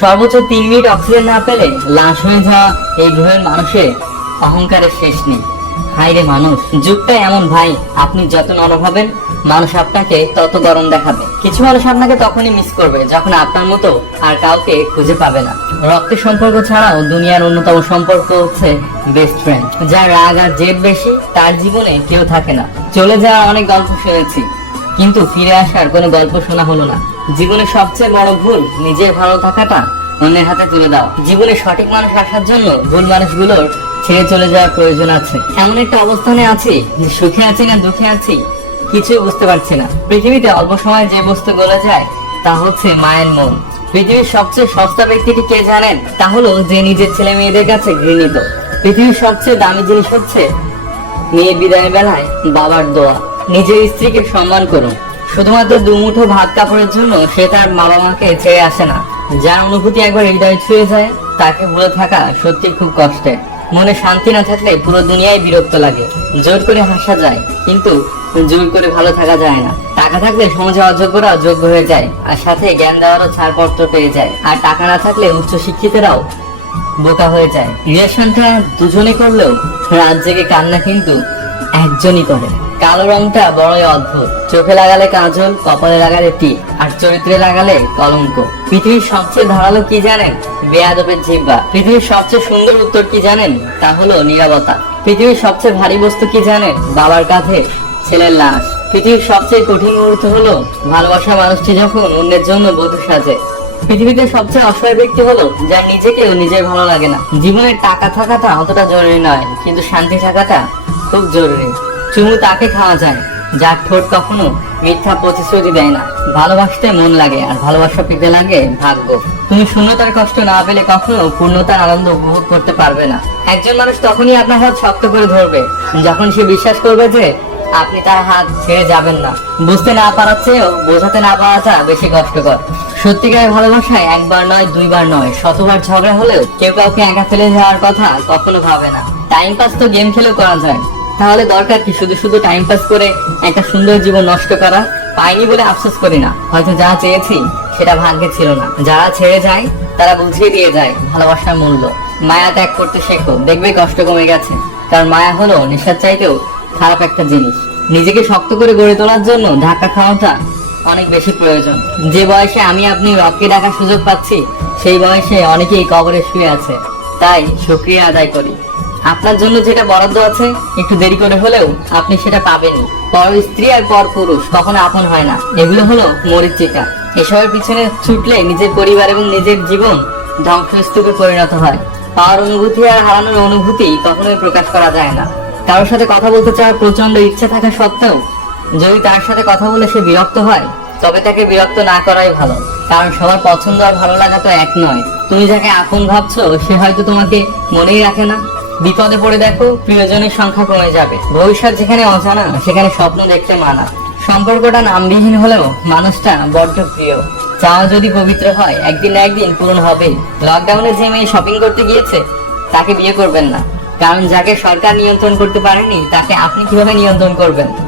সর্বোচ্চ তিন minute oxygen না পেলে লাশ হয়ে যাওয়া এই গ্রহের মানুষের অহংকারের শেষ নেই। হাই রে মানুষ, যুগটা এমন ভাই, আপনি যত নরম হবেন, মানুষ আপনাকে তত গরম দেখাবে। কিছু মানুষ আপনাকে তখনই মিস করবে, যখন আপনার মতো আর কাউকে খুঁজে পাবে না। রক্তের সম্পর্ক ছাড়াও দুনিয়ার অন্যতম সম্পর্ক হচ্ছে বেস্ট ফ্রেন্ড যার রাগ আর জেদ বেশি, তার জীবনে কেউ থাকে না। চলে যাওয়া অনেক গল্প শুনেছি, কিন্তু ফিরে আসার কোনো গল্প শোনা হলো না। জীবনে সবচেয়ে বড় ভুল নিজের ভালো থাকাটা অন্যের হাতে তুলে দাও। জীবনে সঠিক মানুষ আসার জন্য ভুল মানুষগুলোর ছেড়ে চলে যাওয়ার প্রয়োজন আছে। এমন একটা অবস্থানে আছি যে সুখে আছি না দুঃখে আছি, কিছুই বুঝতে পারছি না। পৃথিবীতে অল্প সময়ে যে বস্তু গলে যায়, তা হচ্ছে মায়ের মন। পৃথিবীর সবচেয়ে সস্তা ব্যক্তিটি কে জানেন? তা হলো যে নিজের ছেলে মেয়েদের কাছে ঘৃণিত। পৃথিবীর সবচেয়ে দামি জিনিস হচ্ছে মেয়ে বিদায় বেলায় বাবার দোয়া। নিজের স্ত্রীকে সম্মান করুন। শুধুমাত্র দুমুঠো ভাত কাপড়ের জন্য সে তার বাবা মাকে ছেড়ে আসে না। যার অনুভূতি একবার হৃদয় ছুঁয়ে যায়, তাকে ভুলে থাকা সত্যি খুব কষ্টের মনে শান্তি না থাকলে পুরো দুনিয়ায় বিরক্ত লাগে। জোর করে হাসা যায়, কিন্তু জোর করে ভালো থাকা যায় না। টাকা থাকলে সমাজে অযোগ্যরা যোগ্য হয়ে যায়, আর সাথে জ্ঞান দেওয়ারও ছাড়পত্র পেয়ে যায়। আর টাকা না থাকলে উচ্চ শিক্ষিতরাও বোকা হয়ে যায়। রিয়াকশনটা দুজনে করলেও রাত জেগে কান্না কিন্তু একজনই করে। কালো রংটা বড়ই অদ্ভুত। চোখে লাগালে কাজল, কপালে লাগালে টিপ, আর চরিত্রে লাগালে কলঙ্ক। পৃথিবীর সবচেয়ে ধারালো কি জানেন? বেয়াদবের জিব্বা পৃথিবীর সবচেয়ে সুন্দর উত্তর কি জানেন? তা হলো নিরাপত্তা পৃথিবীর সবচেয়ে ভারী বস্তু কি জানেন? বাবার কাঁধে ছেলের লাশ। পৃথিবীর সবচেয়ে কঠিন মুহূর্ত হলো ভালোবাসা মানুষটি যখন অন্যের জন্য বধূ সাজে। পৃথিবীতে সবচেয়ে অসহায় ব্যক্তি হলো যার নিজেকেও নিজের ভালো লাগে না। জীবনে টাকা থাকাটা অতটা জরুরি নয়, কিন্তু শান্তি থাকাটা খুব জরুরি। চুমু তাকে খাওয়া যায়, যার ঠোঁট কখনো মিথ্যা প্রতিশ্রুতি দেয় না। ভালোবাসতে মন লাগে আর ভালোবাসা পেতে লাগে ভাগ্য। তুমি শূন্যতার কষ্ট না পেলে কখনো পূর্ণতার আনন্দ উপভোগ করতে পারবে না। একজন মানুষ তখনই আপনার হাত শক্ত করে ধরবে, যখন সে বিশ্বাস করবে যে আপনি তার হাত ছেড়ে যাবেন না। বুঝতে না পারার চেয়েও বোঝাতে না পারাটা বেশি কষ্টকর। সত্যিকারের ভালোবাসায় একবার নয়, দুইবার নয়। শতবার ঝগড়া হলেও কেউ কাউকে একা ফেলে যাওয়ার কথা কখনো ভাবে না। টাইম পাস তো গেম খেলেও করা যায়। তাহলে দরকার কি? শুধু শুধু টাইম পাস করে একটা সুন্দর জীবন নষ্ট করা? পাইনি বলে আফসোস করি না। হয়তো যা চেয়েছি, সেটা ভাগ্যে ছিল না। যারা ছেড়ে যায়, তারা বুঝিয়ে দিয়ে যায় ভালোবাসার মূল্য। মায়া ত্যাগ করতে শেখো। দেখবে কষ্ট কমে গেছে। কারণ মায়া হলো নেশার চাইতেও খারাপ একটা জিনিস। নিজেকে শক্ত করে গড়ে তোলার জন্য ধাক্কা খাওয়াটা অনেক বেশি প্রয়োজন। যে বয়সে আমি আপনি রবকে ডাকার সুযোগ পাচ্ছি, সেই বয়সে অনেকেই কবরে শুয়ে আছে। তাই শুক্রিয়া আদায় করি। আপনার জন্য যেটা বরাদ্দ আছে, একটু দেরি করে হলেও আপনি সেটা পাবেনই পর স্ত্রী আর পর পুরুষ, কখনো আপন হয় না। এগুলো হলো মরিচিকা এসবের পিছনে ছুটলে নিজের পরিবার এবং নিজের জীবন ধ্বংসস্তূপে পরিণত হয়। পাওয়ার অনুভূতি আর হারানোর অনুভূতি কখনোই প্রকাশ করা যায় না। কারোর সাথে কথা বলতে চাওয়ার প্রচণ্ড ইচ্ছা থাকা সত্ত্বেও যদি তার সাথে কথা বলে সে বিরক্ত হয়, তবে তাকে বিরক্ত না করাই ভালো। কারণ সবার পছন্দ আর ভালো লাগা তো এক নয়। তুমি যাকে আপন ভাবছ, সে হয়তো তোমাকে মনেই রাখে না। বিপদে পড়ে দেখো, প্রিয়জনের সংখ্যা কমে যাবে। ভবিষ্যৎ যেখানে অজানা, সেখানে স্বপ্ন দেখতে মানা। সম্পর্কটা নামবিহীন হলেও মানুষটা বড্ড প্রিয়। চাওয়া যদি পবিত্র হয়, একদিন না একদিন পূরণ হবে লকডাউনে যে মেয়ে শপিং করতে গিয়েছে, তাকে বিয়ে করবেন না। কারণ যাকে সরকার নিয়ন্ত্রণ করতে পারেনি, তাকে আপনি কীভাবে নিয়ন্ত্রণ করবেন?